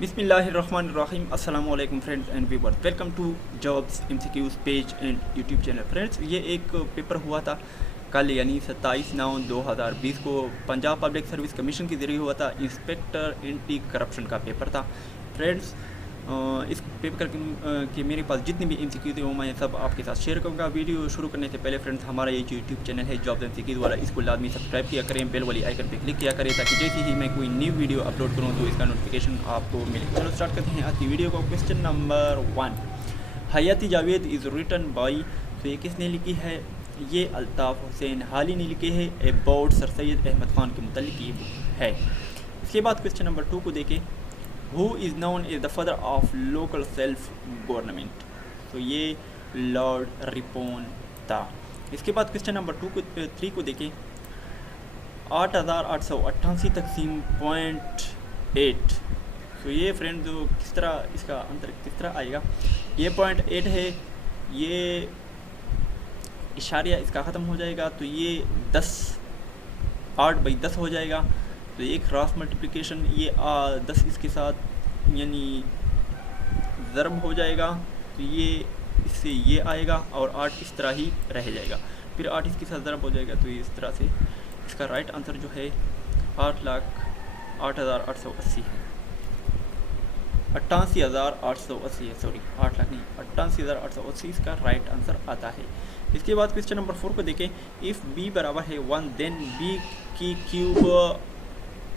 बिस्मिल्लाहिर्रहमानिर्रहीम अस्सलाम वालेकुम friends and viewers, welcome to jobs MCQs page and YouTube channel. Friends, ये एक पेपर हुआ था कल यानी 27/9/2020 को पंजाब पब्लिक सर्विस कमीशन के जरिए हुआ था। इंस्पेक्टर एंटी करप्शन का पेपर था। फ्रेंड्स, इस पेपर के मेरे पास जितने भी एमसीक्यू थे वो मैं सब आपके साथ शेयर करूँगा। वीडियो शुरू करने से पहले फ्रेंड्स, हमारा ये यूट्यूब चैनल है जॉब्स एमसीक्यूज वाला, इसको लाजमी सब्सक्राइब किया करें, बेल वाली आइकन पे क्लिक किया करें ताकि जैसे ही मैं कोई न्यू वीडियो अपलोड करूँ तो इसका नोटिफिकेशन आपको मिले। चलो स्टार्ट करते हैं आज की वीडियो को। क्वेश्चन नंबर 1, हयाती जावेद इज़ रिटन बाई, तो ये किसने लिखी है? ये अल्ताफ़ हुसैन हाली ने लिखे है। अबाउट सर सैयद अहमद ख़ान के मुतल्लिक़ ये बुक है। इसके बाद क्वेश्चन नंबर 2 को देखें। Who is known as the father of local self government? तो ये लॉर्ड रिपोन था। इसके बाद क्वेश्चन नंबर 3 को देखें। 8,888 तकसीम 0.8, तो ये फ्रेंड जो किस तरह इसका अंतर किस तरह आएगा? ये 0.8 है, ये इशारिया इसका ख़त्म हो जाएगा तो ये 8/10 हो जाएगा। तो ये क्रॉस मल्टीप्लिकेशन, ये 10 इसके साथ यानी ज़रब हो जाएगा, तो ये इससे ये आएगा और 8 इस तरह ही रह जाएगा। फिर 8 इसके साथ ज़रब हो जाएगा, तो ये इस तरह से इसका राइट आंसर जो है 8,08,880 है। 88,880 है, सॉरी 8 लाख नहीं, 88,880 इसका राइट आंसर आता है। इसके बाद क्वेश्चन नंबर 4 को देखें। इफ़ बी बराबर है 1 देन बी की क्यूब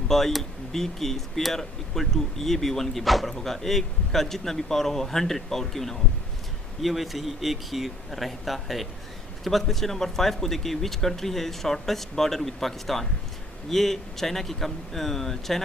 बाई बी की स्क्वायर इक्वल टू, ये भी 1 के बराबर होगा। एक का जितना भी पावर हो 100 पावर क्यों ना हो, ये वैसे ही एक ही रहता है। इसके बाद क्वेश्चन नंबर 5 को देखें। विच कंट्री है शॉर्टेस्ट बॉर्डर विद पाकिस्तान? ये चाइना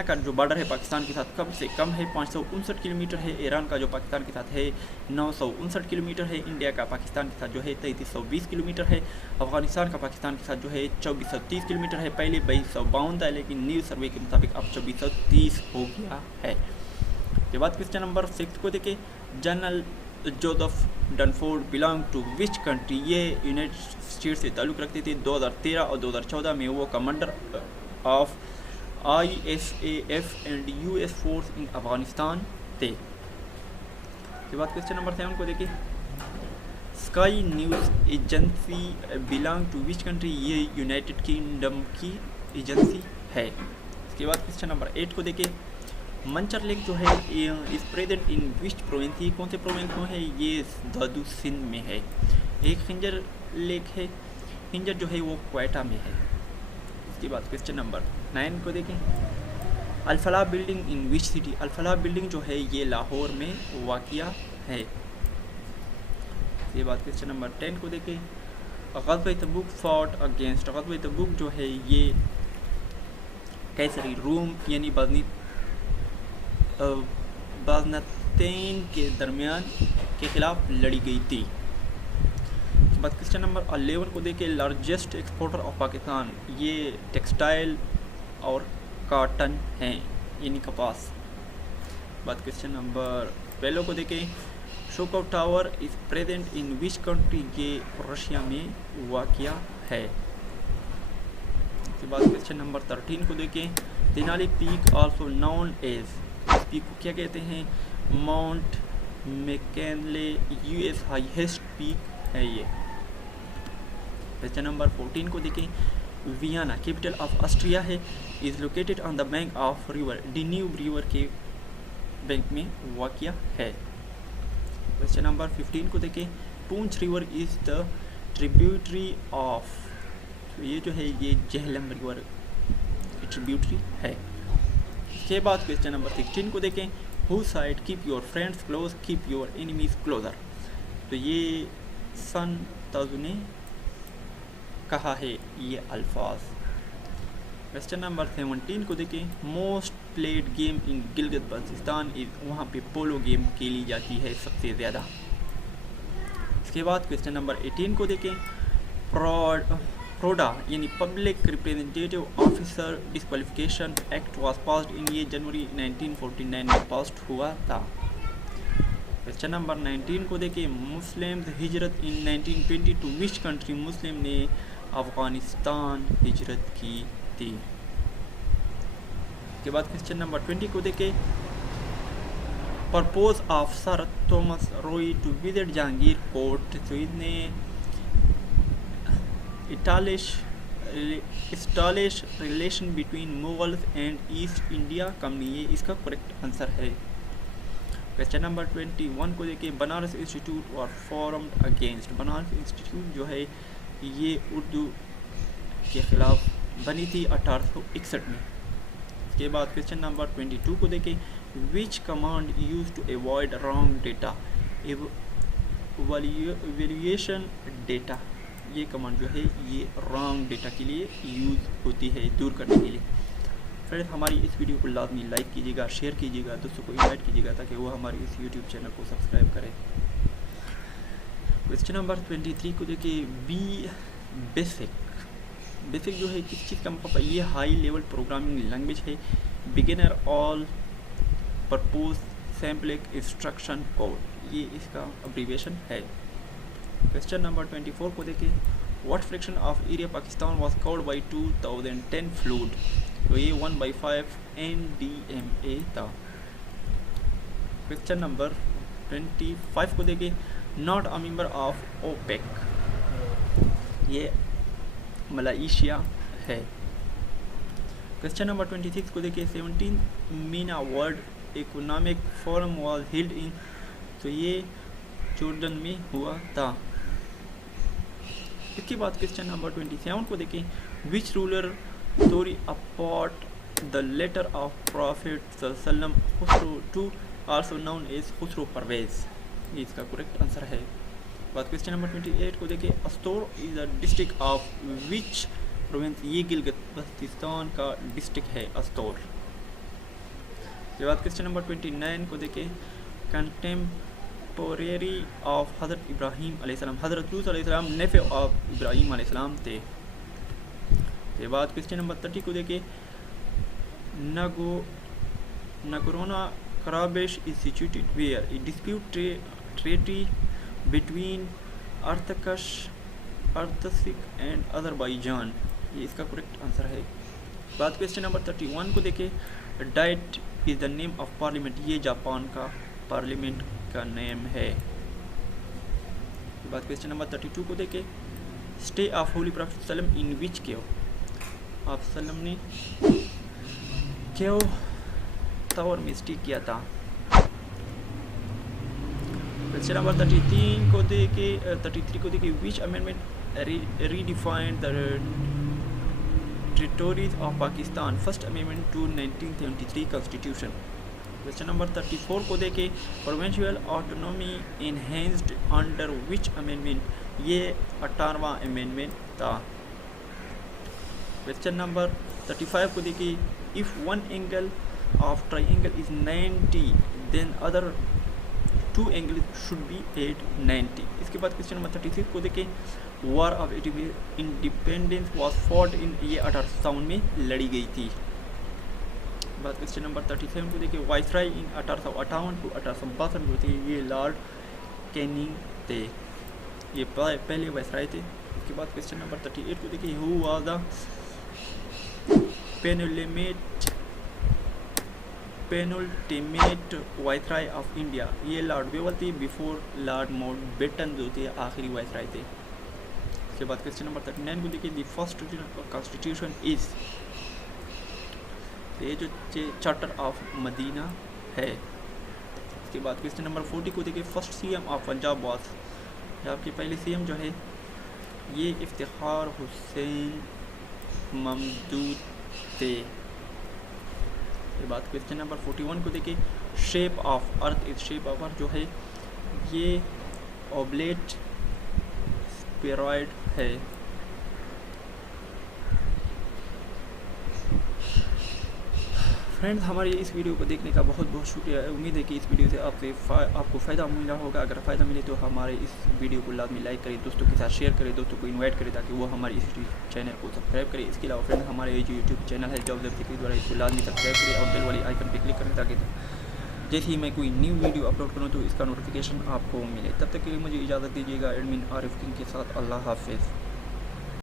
का जो बॉर्डर है पाकिस्तान के साथ कम से कम है 559 किलोमीटर है। ईरान का जो पाकिस्तान के साथ है 959 किलोमीटर है। इंडिया का पाकिस्तान के साथ जो है 3320 किलोमीटर है। अफगानिस्तान का पाकिस्तान के साथ जो है 2430 किलोमीटर है। पहले 2252 था, लेकिन न्यू सर्वे के मुताबिक अब 2430 हो गया है। इसके बाद क्वेश्चन नंबर 6 को देखें। General Joseph Dunford belong to which country? ये यूनाइटेड स्टेट्स से ताल्लुक़ रखते थे। 2013 और 2014 में वो commander of ISAF and US force in Afghanistan थे। इसके बाद क्वेश्चन नंबर 7 को देखिए। Sky News agency belong to which country? ये यूनाइटेड किंगडम की एजेंसी है। इसके बाद क्वेश्चन नंबर 8 को देखिए। मंचर लेक जो है इस प्रेजेंट इन विच प्रोविंस? ये कौन से प्रोविंस में है? ये दादू सिंध में है। एक खिंजर लेक है, खिंजर जो है वो क्वेटा में है। इसके बाद क्वेश्चन नंबर 9 को देखें। Al Falah building in which city? Al Falah building जो है ये लाहौर में वाक़िया है। इसके बाद क्वेश्चन नंबर 10 को देखें। ग़ज़वा तबूक फॉट अगेंस्ट? ग़ज़वा तबूक जो है ये कैसरी रूम यानी बाज़नतैन के दरमियान के ख़िलाफ़ लड़ी गई थी। बाद क्वेश्चन नंबर 11 को देखें। Largest exporter of Pakistan? ये टेक्सटाइल और कॉटन हैं यानी कपास। बाद क्वेश्चन नंबर 12 को देखें। Shukhov tower is present in which country? ये रशिया में वाक़िया है। इसके बाद क्वेश्चन नंबर 13 को देखें। Tenali peak also known as? इस पीक को क्या कहते हैं? Mount McKinley US highest peak है ये। क्वेश्चन नंबर 14 को देखें। वियना कैपिटल ऑफ ऑस्ट्रिया है, is located on the bank of river? Danube river के बैंक में वाक़िया है। क्वेश्चन नंबर 15 को देखें। Poonch river is the tributary of? तो ये जो है ये झेलम रिवर की ट्रिब्यूटरी है। इसके बाद क्वेश्चन नंबर 16 को देखें। Who said keep your friends close keep your enemies closer? तो ये सन ताजू ने कहा है ये अल्फाज। क्वेश्चन नंबर 17 को देखें। Most played game in Gilgit Baltistan is? वहाँ पे पोलो गेम खेली जाती है सबसे ज़्यादा। इसके बाद क्वेश्चन नंबर 18 को देखें। प्रोडा यानी public representative officer disqualification act was passed in? ये जनवरी 1949 में पास्ड हुआ था। क्वेश्चन नंबर 19 को देखें। मुस्लिम हिजरत इन 1920 टू विच कंट्री? मुस्लिम ने अफ़गानिस्तान हिजरत की थी। के बाद क्वेश्चन नंबर 20 को देखें। Purpose of sir Thomas Roe to visit Jahangir court. तो इसने establish relation between Mughals and East India company, ये इसका करेक्ट आंसर है। क्वेश्चन नंबर 21 को देखिए, बनारस इंस्टीट्यूट और फॉर्म्ड अगेंस्ट। बनारस इंस्टीट्यूट जो है ये उर्दू के खिलाफ बनी थी 1861 में। इसके बाद क्वेश्चन नंबर 22 को देखें, which command use to avoid wrong data evaluation data. ये कमांड जो है ये रॉन्ग डेटा के लिए यूज़ होती है, दूर करने के लिए। फ्रेंड्स हमारी इस वीडियो को लाजमी लाइक कीजिएगा, शेयर कीजिएगा, दोस्तों को इनवाइट कीजिएगा ताकि वो हमारे इस यूट्यूब चैनल को सब्सक्राइब करें। क्वेश्चन नंबर 23 को देखिए, बी बेसिक जो है किस चीज़ का मतलब, ये हाई लेवल प्रोग्रामिंग लैंग्वेज है, beginner all purpose symbolic instruction code, ये इसका अब्रीविएशन है। क्वेश्चन नंबर 24 को देखिए, what fraction of area Pakistan was covered by 2010 flood. तो ये 1/5 NDMA था। क्वेश्चन नंबर 25 को देखिए, not a member of OPEC, ये मलेशिया है। क्वेश्चन नंबर 26 को देखिए, 17th MENA world economic forum was held in. तो ये जॉर्डन में हुआ था। इसके बाद क्वेश्चन नंबर 27 को देखें, which ruler tore apart the letter of prophet सल्लम Khusrow two also known as Khusrow Parvez, ये इसका करेक्ट आंसर है। बाद क्वेश्चन नंबर 28 को देखें, Astore is a district of which province, ये गिलगित बल्तिस्तान का डिस्ट्रिक्ट है अस्तोर। इसके बाद क्वेश्चन नंबर 29 को देखें, कंटेम्पोरेरी ऑफ हज़रत इब्राहीम अलैहिस्सलाम, हज़रत लूत अलैहिस्सलाम नेफे ऑफ इब्राहीम अलैहिस्सलाम थे। के बाद क्वेश्चन नंबर 30 को देखें, Nagorno Karabakh is situated where, a disputed territory between Artsakh and Azerbaijan, ये इसका करेक्ट आंसर है। बाद क्वेश्चन नंबर 31 को देखें, diet is the name of parliament, ये जापान का पार्लियामेंट का नेम है। बाद क्वेश्चन नंबर 32 को देखें, स्टे ऑफ होली प्रॉफिट सल्लम इन विच केव, आप सल्लम ने केव तौर में स्टे किया था। क्वेश्चन नंबर 33 को देखे 33 को देखे, which amendment redefined the territories of Pakistan, first amendment to 1973 constitution. Question number 34 को देखे, provincial autonomy enhanced under which amendment, ये 18वां अमेंडमेंट था। क्वेश्चन नंबर 35 को देखिए, if one angle of triangle is 90 then other two angle should be at 90। इसके बाद question number 36 को देखें, war of independence was fought in, ये 1857 में लड़ी गई थी। बाद क्वेश्चन नंबर 37 को देखिए, वाइसराय इन 1858 टू 1862 में थे, ये लॉर्ड कैनिंग थे, ये पहले वाइसराय थे। उसके बाद क्वेश्चन नंबर 38 को देखिए, who was the penultimate viceroy of India, ये लॉर्ड बेवल थे, बिफोर लॉर्ड माउंटबेटन जो थे आखिरी वाइसराय थे। उसके बाद क्वेश्चन नंबर 39 को देखिए, द फर्स्ट कॉन्स्टिट्यूशन इज, ये जो चार्टर ऑफ मदीना है। इसके बाद क्वेश्चन नंबर 40 को देखिए, first CM of Punjab was, आपके पहले CM जो है ये इफ्तिखार हुसैन ममदूद थे। इसके बाद क्वेश्चन नंबर 41 को देखिए, shape of earth is, shape of earth जो है ये ओब्लेट स्फेरॉइड है। फ्रेंड्स हमारी इस वीडियो को देखने का बहुत बहुत शुक्रिया। उम्मीद है कि इस वीडियो से आपको फ़ायदा मिला होगा। अगर फ़ायदा मिले तो हमारे इस वीडियो को लाजमी लाइक करें, दोस्तों के साथ शेयर करें, दोस्तों को इनवाइट करें ताकि वो हमारे इस चैनल को सब्सक्राइब करें। इसके अलावा फ्रेंड्स हमारे ये जो यूट्यूब चैनल है जॉब के द्वारा इसको लाजमी सब्सक्राइब करें और बेल वाली आइकन पर क्लिक करें ताकि जैसे ही मैं कोई न्यू वीडियो अपलोड करूँ तो इसका नोटिफिकेशन आपको मिले। तब तक के लिए मुझे इजाज़त दीजिएगा। एडमिन आरिफ किंग के साथ अल्लाह हाफिज़।